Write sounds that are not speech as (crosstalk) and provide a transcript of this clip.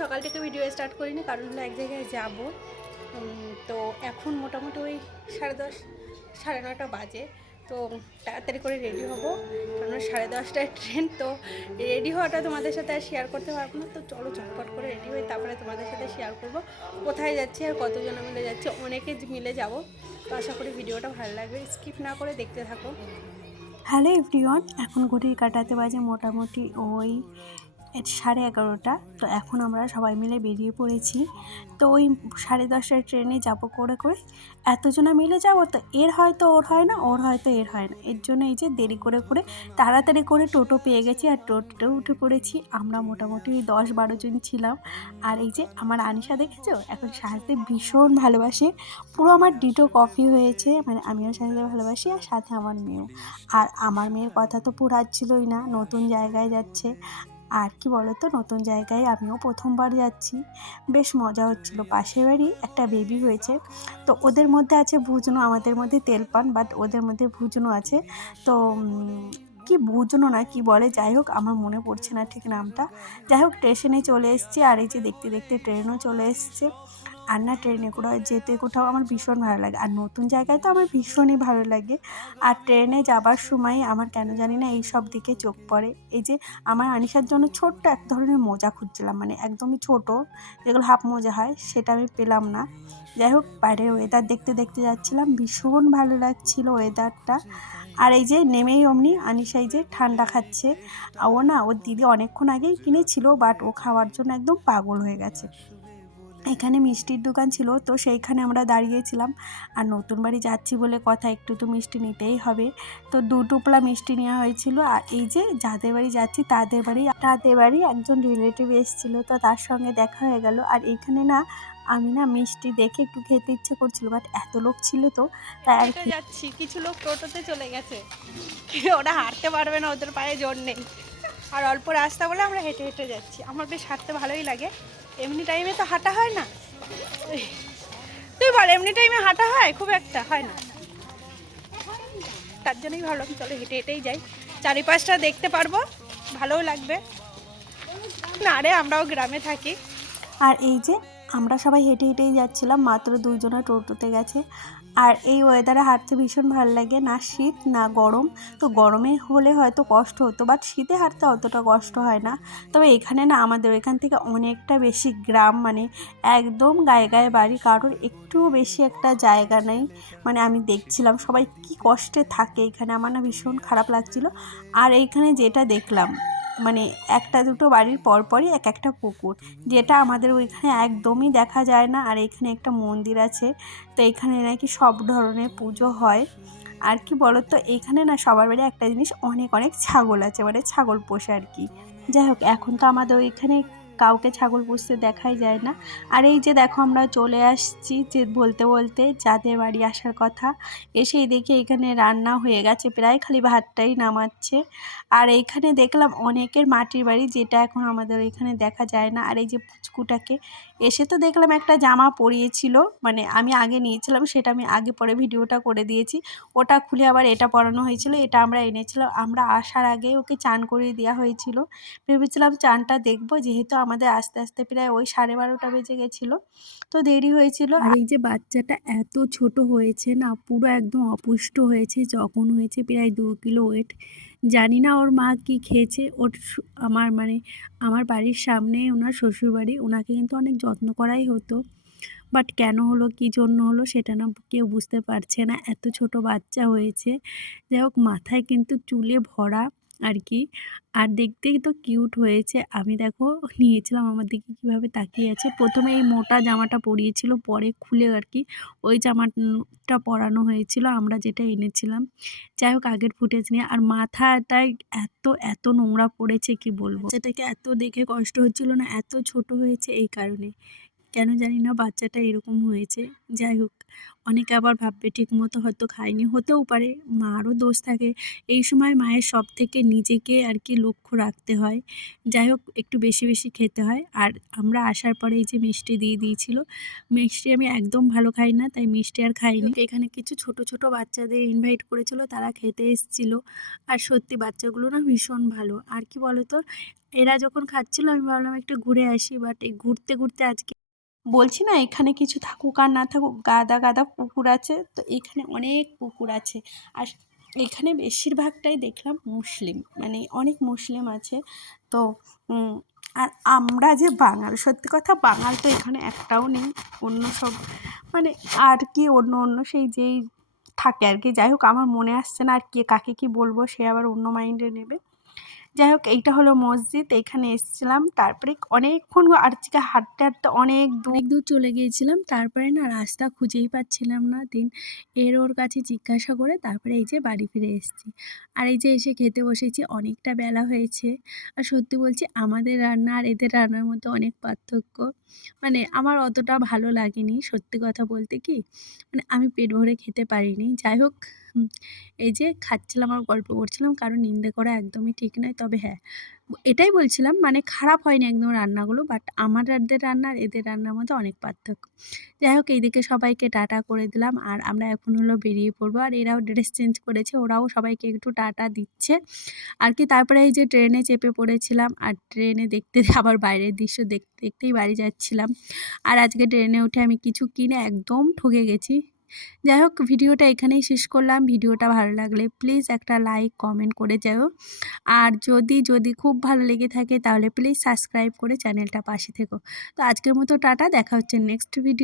সকাল থেকে video start করিনি, কারণ এক জায়গায় যাব। তো এখন মোটামুটি ওই সাড়ে দশ, সাড়ে নটা বাজে। তো তাড়াতাড়ি করে রেডি হব, কারণ সাড়ে দশটায় ট্রেন তো রেডি হওয়াটা তোমাদের সাথে আর শেয়ার করতে পারব না। তো চলো ঝটপট করে রেডি হয়ে তারপরে তোমাদের সাথে শেয়ার করব, কোথায় যাচ্ছি আর কতজন মিলে যাচ্ছি, অনেকে মিলে যাব। তো আশা করি ভিডিওটা ভালো লাগবে স্কিপ না করে দেখতে থাকো। হ্যালো এভরিওয়ান এখন ঘড়ির কাটাতে বাজে মোটামুটি ওই সাড়ে এগারোটা, তো এখন আমরা সবাই মিলে বেরিয়ে পড়েছি। তো ওই সাড়ে দশটার ট্রেনে যাব করে করে এতজনা মিলে যাব তো এর হয়তো ওর হয় না, ওর হয়তো এর হয় না। এর জন্য এই যে দেরি করে করে তাড়াতাড়ি করে টোটো পেয়ে গেছি আর টোটোতে উঠে পড়েছি। আমরা মোটামুটি ওই দশ বারো জন ছিলাম। আর এই যে আমার আনিশা দেখেছ? এখন সাজতে ভীষণ ভালোবাসে। পুরো আমার ডিটো কফি হয়েছে মানে আমিও সাজতে ভালোবাসি আর সাথে আমার মেয়েও। আর আমার মেয়ের কথা তো পুরাচ্ছিলই না, নতুন জায়গায় যাচ্ছে। আর কি বলতো, নতুন জায়গায় আমিও প্রথমবার যাচ্ছি। বেশ মজা হচ্ছিল। পাশের বাড়ি একটা বেবি হয়েছে তো ওদের মধ্যে আছে ভুজনো, আমাদের মধ্যে তেল পান বাট ওদের মধ্যে ভুজনো আছে। তো কি বুঝনো না, কি বলে, যাই হোক, আমার মনে পড়ছে না ঠিক নামটা। যাই হোক স্টেশনে চলে এসছি আর এই যে দেখতে দেখতে ট্রেনও চলে এসছে। আর না ট্রেনে করে যেতে কোথাও আমার ভীষণ ভালো লাগে। আর নতুন জায়গায় তো আমার ভীষণই ভালো লাগে। আর ট্রেনে যাবার সময় আমার কেন জানি না এই সব দিকে চোখ পড়ে। এই যে আমার আনিসার জন্য ছোট্ট এক ধরনের মোজা খুঁজছিলাম মানে একদমই ছোট, যেগুলো হাফ মোজা হয়, সেটা আমি পেলাম না। যাই হোক, বাইরের ওয়েদার দেখতে দেখতে যাচ্ছিলাম, ভীষণ ভালো লাগছিল ওয়েদারটা আর এই যে নেমেই অমনি আনিসা এই যে ঠান্ডা খাচ্ছে। ও না, ওর দিদি অনেকক্ষণ আগেই কিনেছিল বাট ও খাওয়ার জন্য একদম পাগল হয়ে গেছে। এখানে মিষ্টির দোকান ছিল তো সেইখানে আমরা দাঁড়িয়েছিলাম। আর নতুন বাড়ি যাচ্ছি বলে কথা একটু তো মিষ্টি নিতেই হবে। তো দু টুপলা মিষ্টি নেওয়া হয়েছিল। আর এই যে যাদের বাড়ি যাচ্ছি তাদের বাড়ি তাদের বাড়ি একজন রিলেটিভ এসেছিল তো তার সঙ্গে দেখা হয়ে গেল। আর এইখানে না আমি না মিষ্টি দেখে একটু খেতে ইচ্ছে করছিল বাট এত লোক ছিল তো তাই আর যাচ্ছি কিছু লোক টোটোতে চলে গেছে। ওরা হাঁটতে পারবে না ওদের পায়ে জোর নেই। আর অল্প রাস্তা বলে আমরা হেঁটে হেঁটে যাচ্ছি। আমার বেশ হাঁটতে ভালোই লাগে। এমনি টাইমে তো হাঁটা হয় না। তুই বল, এমনি টাইমে হাঁটা হয়? খুব একটা হয় না। তার জন্যই ভাবলাম, চলো হেঁটে হেঁটেই যাই। চারিপাশটা দেখতে পারব, ভালোও লাগবে। না রে, আমরাও গ্রামে থাকি। আর এই যে আমরা সবাই হেঁটে হেঁটেই যাচ্ছিলাম, মাত্র দুইজনে টোটোতে গেছে। আর এই ওয়েদারে হাঁটতে ভীষণ ভালো লাগে, না শীত, না গরম। তো গরমে হলে হয়তো কষ্ট হতো বাট শীতে হাঁটতে অতটা কষ্ট হয় না। তবে এখানে না আমাদের এখান থেকে অনেকটা বেশি গ্রাম মানে একদম গায়ে গায়ে বাড়ি, কারোর একটুও বেশি একটা জায়গা নেই। মানে আমি দেখছিলাম সবাই কি কষ্টে থাকে, এখানে আমার না ভীষণ খারাপ লাগছিল। আর এইখানে যেটা দেখলাম মানে একটা দুটো বাড়ির পরপরই এক একটা পুকুর। যেটা আমাদের ওইখানে একদমই দেখা যায় না। আর এখানে একটা মন্দির আছে। তো এখানে নাকি সব ধরনের পুজো হয়। আর কি বলতো, এখানে না সবার বাড়ি একটা জিনিস অনেক অনেক ছাগল আছে। মানে ছাগল পোষে আর কি। যাই হোক, এখন তো আমাদের ওইখানে কাউকে ছাগল পুষতে দেখাই যায় না। আর এই যে দেখো আমরা চলে আসছি যে বলতে বলতে যাদের বাড়ি আসার কথা, এসেই দেখি এখানে রান্না হয়ে গেছে, প্রায় খালি ভাতটাই নামাচ্ছে। আর এইখানে দেখলাম অনেকের মাটির বাড়ি যেটা এখন আমাদের এখানে দেখা যায় না। আর এই যে পুচকুটাকে এসে তো দেখলাম একটা জামা পরিয়েছিল মানে আমি আগে নিয়েছিলাম, সেটা আমি আগে পরে ভিডিওটা করে দিয়েছি। ওটা খুলে আবার এটা পরানো হয়েছিল, এটা আমরা এনেছিলাম। আমরা আসার আগে ওকে চান করিয়ে দেওয়া হয়েছিল। ভেবেছিলাম চানটা দেখব, যেহেতু আমাদের আস্তে আস্তে প্রায় ওই সাড়ে বারোটা বেজে গেছিল। তো দেরি হয়েছিল। আর এই যে বাচ্চাটা এত ছোট হয়েছে না, পুরো একদম অপুষ্ট হয়েছে যখন হয়েছে, প্রায় দু কিলো ওয়েট। জানি না ওর মা কি খেয়েছে। ওর আমার মানে আমার বাড়ির সামনে ওনার শ্বশুরবাড়ি, ওনাকে কিন্তু অনেক যত্ন করাই হতো। বাট কেন হলো, কী জন্য হলো, সেটা না কেউ বুঝতে পারছে না। এত ছোট বাচ্চা হয়েছে। যাই হোক, মাথায় কিন্তু চুলে ভরা আর কি আর দেখতেই তো কিউট হয়েছে। আমি দেখো নিয়েছিলাম, আমার দিকে কীভাবে তাকিয়ে আছে। প্রথমে এই মোটা জামাটা পরিয়েছিল, পরে খুলে আর কি ওই জামাটা পরানো হয়েছিল, আমরা যেটা এনেছিলাম। যাই হোক, আগের ফুটেজ নিয়ে। আর মাথাটায় এত এত নোংরা পড়েছে, কি বলব? সেটাকে এত দেখে কষ্ট হচ্ছিল না, এত ছোট হয়েছে এই কারণে। কেন জানি না বাচ্চাটা এরকম হয়েছে। যাই হোক, অনেকে আবার ভাববে ঠিক মতো হয়তো খায়নি, হতেও পারে, মারও দোষ থাকে। এই সময় মায়ের সব থেকে নিজেকে আর কি লক্ষ্য রাখতে হয়। যাই হোক, একটু বেশি বেশি খেতে হয়। আর আমরা আসার পরে এই যে মিষ্টি দিয়ে দিয়েছিল, মিষ্টি আমি একদম ভালো খাই না, তাই মিষ্টি আর খাইনি। এখানে কিছু ছোট ছোট বাচ্চাদের ইনভাইট করেছিল, তারা খেতে এসেছিল। আর সত্যি বাচ্চাগুলো না ভীষণ ভালো। আর কি বলতো, এরা যখন খাচ্ছিল, আমি ভাবলাম একটু ঘুরে আসি বাট এই ঘুরতে ঘুরতে আজকে বলছি না, এখানে কিছু থাকুক আর না থাকুক, গাদা গাদা পুকুর আছে, তো এখানে অনেক পুকুর আছে। আর এখানে বেশিরভাগটাই দেখলাম মুসলিম মানে অনেক মুসলিম আছে। তো আর আমরা যে বাঙাল, সত্যি কথা বাঙাল তো এখানে একটাও নেই, অন্য সব মানে আর কি অন্য অন্য সেই যেই থাকে আর কি। যাই হোক, আমার মনে আসছে না আর কে কাকে কি বলব, সে আবার অন্য মাইন্ডে নেবে। যাই হোক, এইটা হলো মসজিদ, এখানে এসেছিলাম। তারপরে অনেকক্ষণ আজকে হাঁটতে হাঁটতে অনেক দূর দূর চলে গিয়েছিলাম। তারপরে না রাস্তা খুঁজেই পাচ্ছিলাম না। দিন এর ওর কাছে জিজ্ঞাসা করে তারপরে এই যে বাড়ি ফিরে এসেছি। আর এই যে এসে খেতে বসেছি, অনেকটা বেলা হয়েছে। আর সত্যি বলছি, আমাদের রান্না আর এদের রান্নার মধ্যে অনেক পার্থক্য। মানে আমার অতটা ভালো লাগেনি, সত্যি কথা বলতে কি? মানে আমি পেট ভরে খেতে পারিনি। যাই হোক এই যে খাচ্ছিলাম আর গল্প করছিলাম কারণ নিন্দে করা একদমই ঠিক নয়, তবে হ্যাঁ। এটাই বলছিলাম মানে খারাপ হয়নি একদম রান্নাগুলো বাট আমার রাদের রান্না আর এদের রান্নার মধ্যে অনেক পার্থক্য। যাই হোক, এইদিকে সবাইকে টাটা করে দিলাম আর আমরা এখন হলো বেরিয়ে পড়ব আর এরাও ড্রেস চেঞ্জ করেছে, ওরাও সবাইকে একটু টাটা দিচ্ছে। আর কি তারপরে এই যে ট্রেনে চেপে পড়েছিলাম আর ট্রেনে দেখতে (laughs) আবার বাইরের দৃশ্য দেখতে দেখতেই বাড়ি যাচ্ছিলাম। আর আজকে ট্রেনে উঠে আমি কিছু কিনে একদম ঠকে গেছি। যাই হোক, ভিডিওটা এখানেই শেষ করলাম। ভিডিওটা ভালো লাগলে প্লিজ একটা লাইক কমেন্ট করে যাও। আর যদি যদি খুব ভালো লেগে থাকে তাহলে প্লিজ সাবস্ক্রাইব করে চ্যানেলটা পাশে থেকো। তো আজকের মতো টাটা, দেখা হচ্ছে নেক্সট ভিডিও